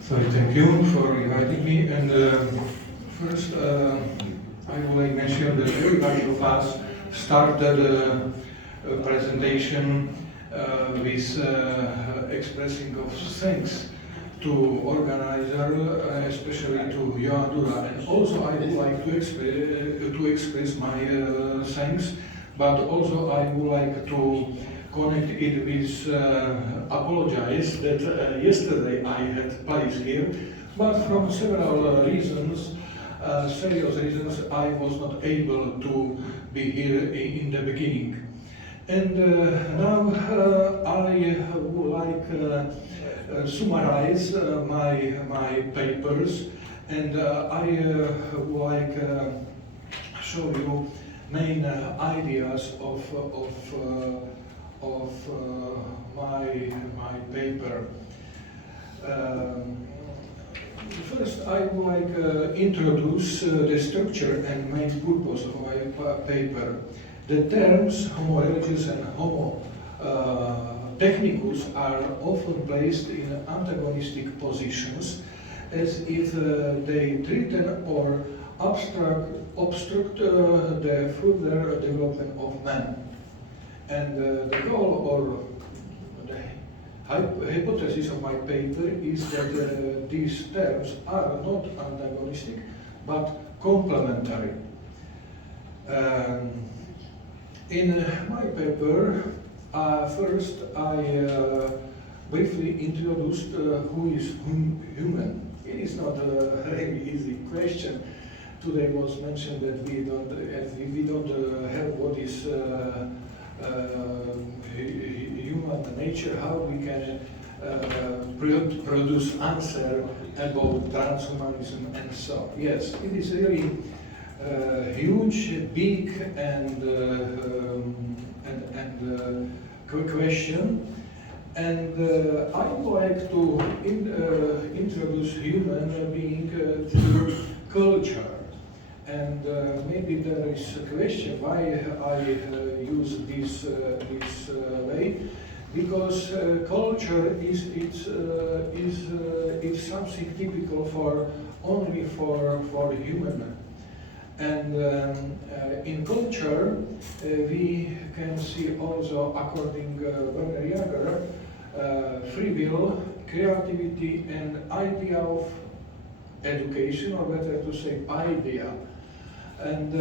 So thank you for inviting me. And first, I would like to mention that everybody of us started a presentation with expressing of thanks to organizer, especially to Johan Dura. And also I would like to express my thanks, but also I would like to connect it with apologize that yesterday I had place here, but from several reasons, serious reasons, I was not able to be here in the beginning. And now I would like summarize my papers, and I would like show you main ideas of my paper. First, I would like introduce the structure and main purpose of my paper. The terms Homo religious and Homo Technicus are often placed in antagonistic positions, as if they threaten or obstruct the further development of man. And the goal or the hypothesis of my paper is that these terms are not antagonistic, but complementary. In my paper, first I briefly introduced who is human. It is not a very easy question. Today was mentioned that we don't have what is human nature, how we can produce answer about transhumanism and so. Yes, it is really huge, big, and question. And I would like to introduce human being through culture. And maybe there is a question why I use this way, because culture is something typical for only for human. And in culture we can see also, according Werner Jaeger, free will, creativity, and idea of education, or better to say idea. And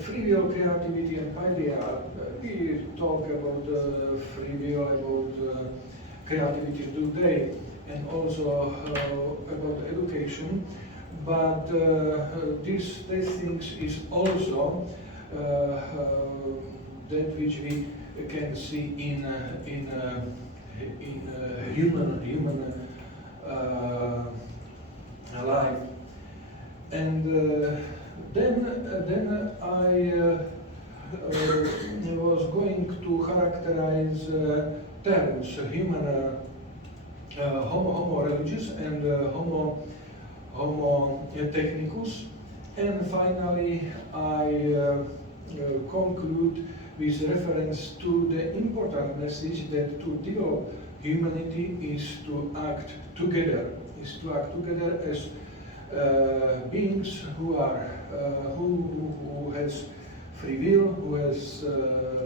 free will, creativity, and idea, we talk about free will, about creativity today, and also about education. But these things is also that which we can see in human life. And then I was going to characterize terms human, Homo religious and Homo Technicus, and finally I conclude with reference to the important message that to develop humanity is to act together, as beings who are who has free will, who has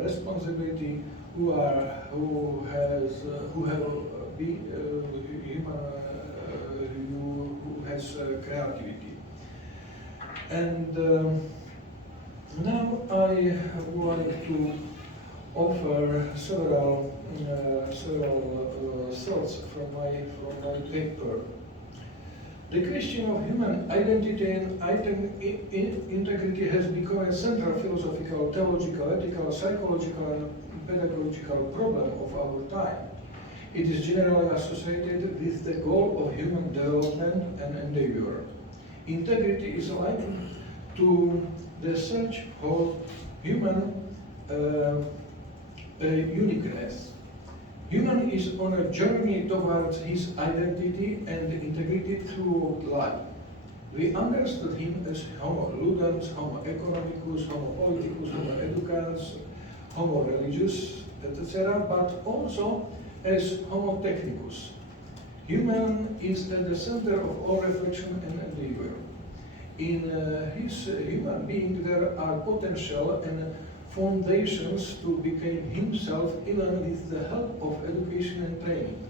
responsibility, who have human who has creativity. And now I would like to offer several thoughts from my paper. The question of human identity and integrity has become a central philosophical, theological, ethical, psychological, and pedagogical problem of our time. It is generally associated with the goal of human development and endeavor. Integrity is likened to the search for human uniqueness. Human is on a journey towards his identity and integrity through life. We understood him as Homo ludens, Homo economicus, Homo politicus, Homo educans, Homo religious, etc., but also as Homo Technicus. Human is at the center of all reflection and endeavor. In his human being there are potential and foundations to become himself even with the help of education and training.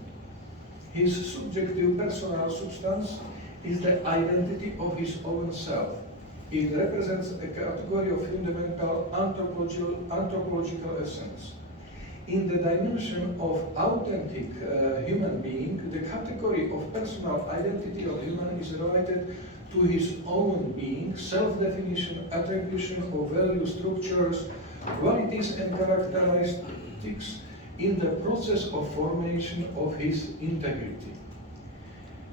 His subjective personal substance is the identity of his own self. It represents a category of fundamental anthropological essence. In the dimension of authentic human being, the category of personal identity of human is related to his own being, self-definition, attribution of value structures, qualities and characteristics in the process of formation of his integrity.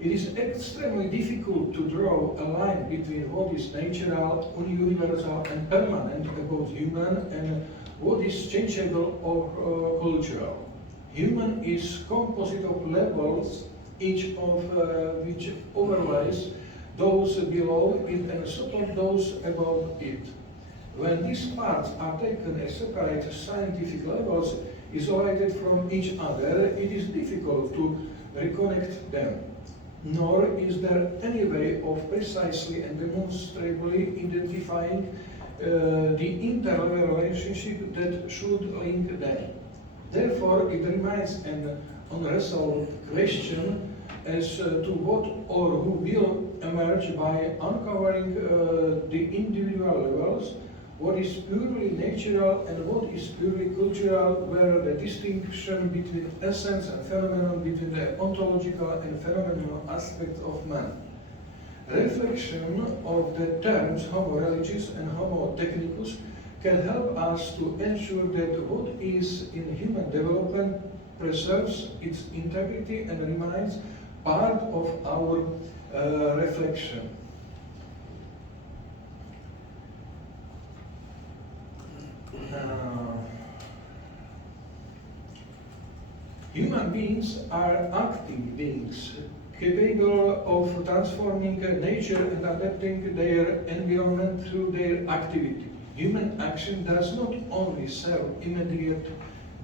It is extremely difficult to draw a line between what is natural, universal and permanent about human and what is changeable or cultural. Human is composite of levels, each of which overlays those below it and support those above it. When these parts are taken as separate scientific levels, isolated from each other, it is difficult to reconnect them. Nor is there any way of precisely and demonstrably identifying the interrelationship that should link them. Therefore, it remains an unresolved question as to what or who will emerge by uncovering the individual levels, what is purely natural and what is purely cultural, where the distinction between essence and phenomenon, between the ontological and phenomenal aspects of man. Reflection of the terms Homo Religiosus and Homo Technicus can help us to ensure that what is in human development preserves its integrity and remains part of our reflection. Human beings are active beings, capable of transforming nature and adapting their environment through their activity. Human action does not only serve immediate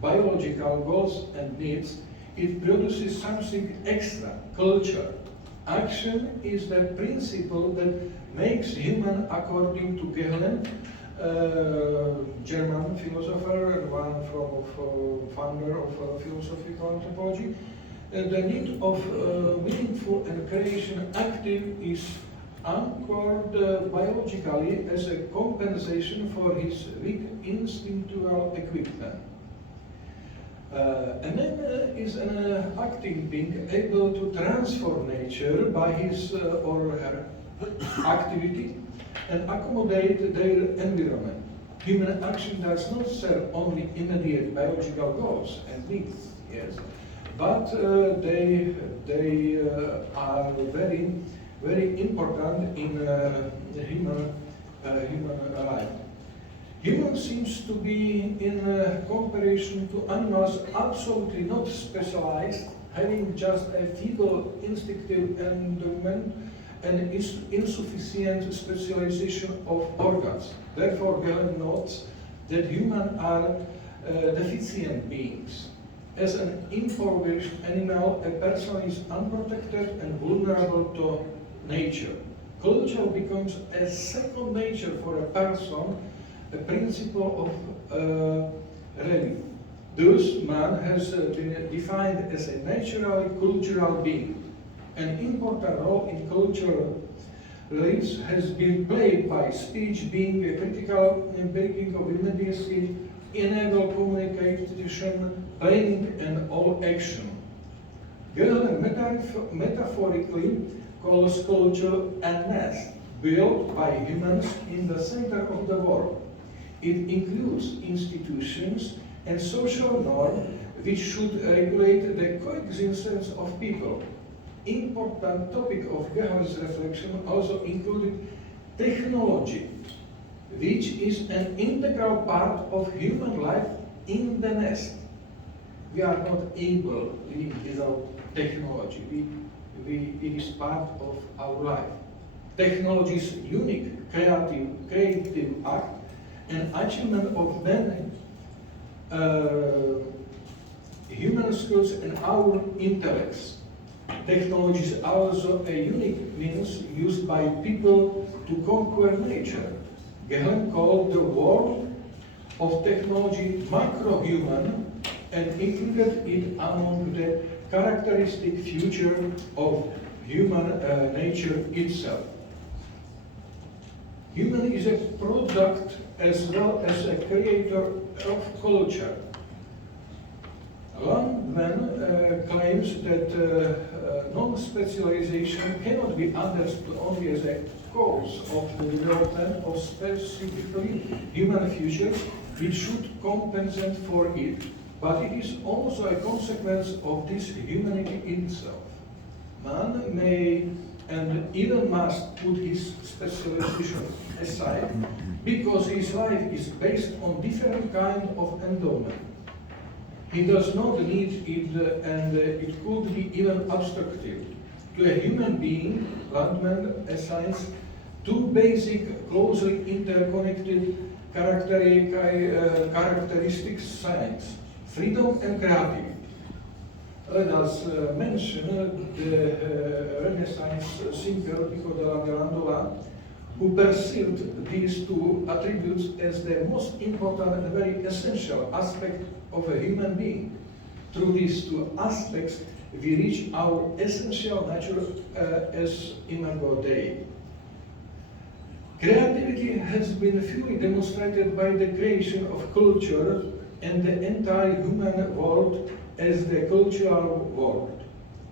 biological goals and needs, it produces something extra, culture. Action is the principle that makes human, according to Gehlen, German philosopher and one founder of philosophical anthropology, the need of meaningful and creation active is anchored biologically as a compensation for his weak instinctual equipment. A man is an acting being able to transform nature by his or her activity and accommodate their environment. Human action does not serve only immediate biological goals and needs, yes, but they are very, very important in human life. Human seems to be, in comparison to animals, absolutely not specialized, having just a feeble instinctive endowment and insufficient specialization of organs. Therefore, Gehlen notes that humans are deficient beings. As an impoverished animal, a person is unprotected and vulnerable to nature. Culture becomes a second nature for a person, a principle of relief. Thus, man has been defined as a naturally cultural being. An important role in cultural reliefs has been played by speech being a critical breaking of immediacy, enable communication, planning, and all action. Gehlen metaphorically calls culture a nest built by humans in the center of the world. It includes institutions and social norms which should regulate the coexistence of people. Important topic of Gehlen's reflection also included technology, which is an integral part of human life in the nest. We are not able to live without technology. It is part of our life. Technology is unique, creative act and achievement of many human skills and our intellects. Technology is also a unique means used by people to conquer nature. Gehlen called the world of technology macro-human and included it among the characteristic feature of human nature itself. Human is a product as well as a creator of culture. Landman claims that non-specialization cannot be understood only as a cause of the development of specifically human features which should compensate for it, but it is also a consequence of this humanity itself. Man may and even must put his specialization aside because his life is based on different kind of endowment. He does not need it and it could be even obstructive. To a human being, Landman assigns two basic, closely interconnected characteristics signs, freedom and creativity. Let us mention the Renaissance thinker Pico della Mirandola, who perceived these two attributes as the most important and very essential aspect of a human being. Through these two aspects, we reach our essential nature as imago Dei. Creativity has been fully demonstrated by the creation of culture and the entire human world as the cultural world.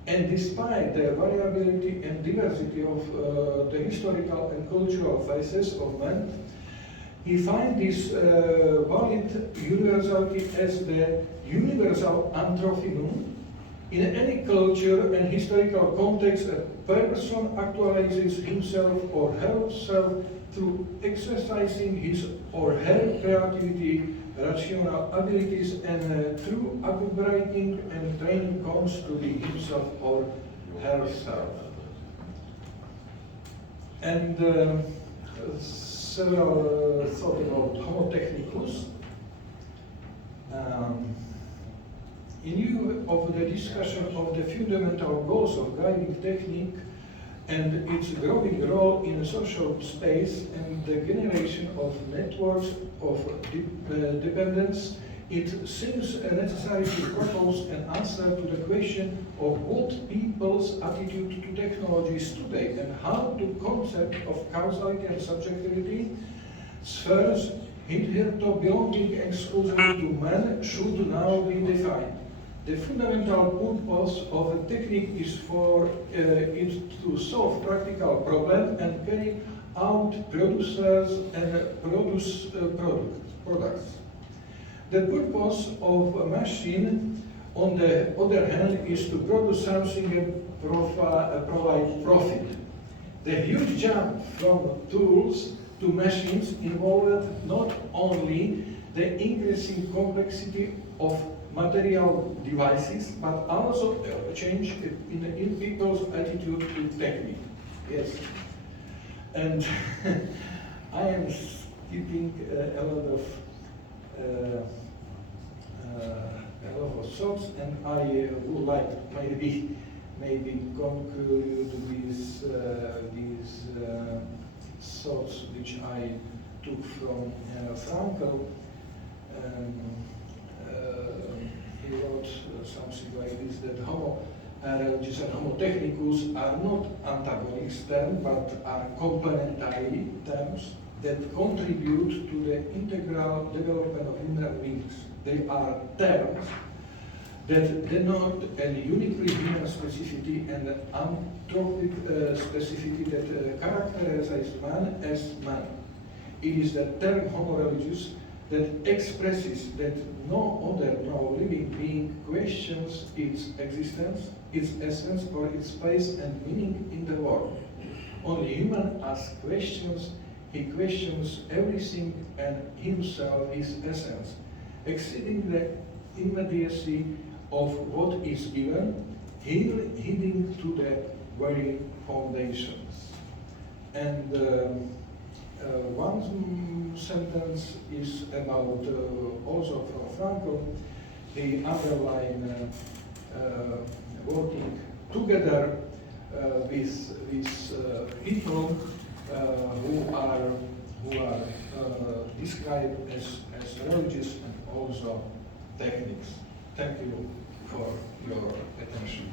And despite the variability and diversity of the historical and cultural phases of man, he finds this valid universality as the universal anthrophinum. In any culture and historical context, a person actualizes himself or herself through exercising his or her creativity, rational abilities, and through upbringing and training comes to be himself or herself. And several thought about Homo Technicus. In view of the discussion of the fundamental goals of guiding technique and its growing role in social space and the generation of networks of dependence, it seems necessary to propose an answer to the question of what people's attitude to technology is today and how the concept of causality and subjectivity, spheres hitherto belonging exclusively to man, should now be defined. The fundamental purpose of a technique is for it to solve practical problems and carry out producers and produce products. The purpose of a machine, on the other hand, is to produce something and provide profit. The huge jump from tools to machines involved not only the increasing complexity of material devices, but also a change in people's attitude to technique. Yes. And I am skipping a lot of thoughts, and I would like maybe conclude with these thoughts which I took from Frankl. He wrote something like this, that Homo Religiosus and Homo Technicus are not antagonist terms, but are complementary terms that contribute to the integral development of human beings. They are terms that denote a uniquely human specificity and anthropic specificity that characterizes man as man. It is the term Homo Religiosus that expresses that no other, no living being questions its existence, its essence, or its place and meaning in the world. Only human asks questions. He questions everything and himself, his essence, exceeding the immediacy of what is given, heading to the very foundations. And one sentence is about, also from Frankl, the underlying working together with people who are described as religious and also technics. Thank you for your attention.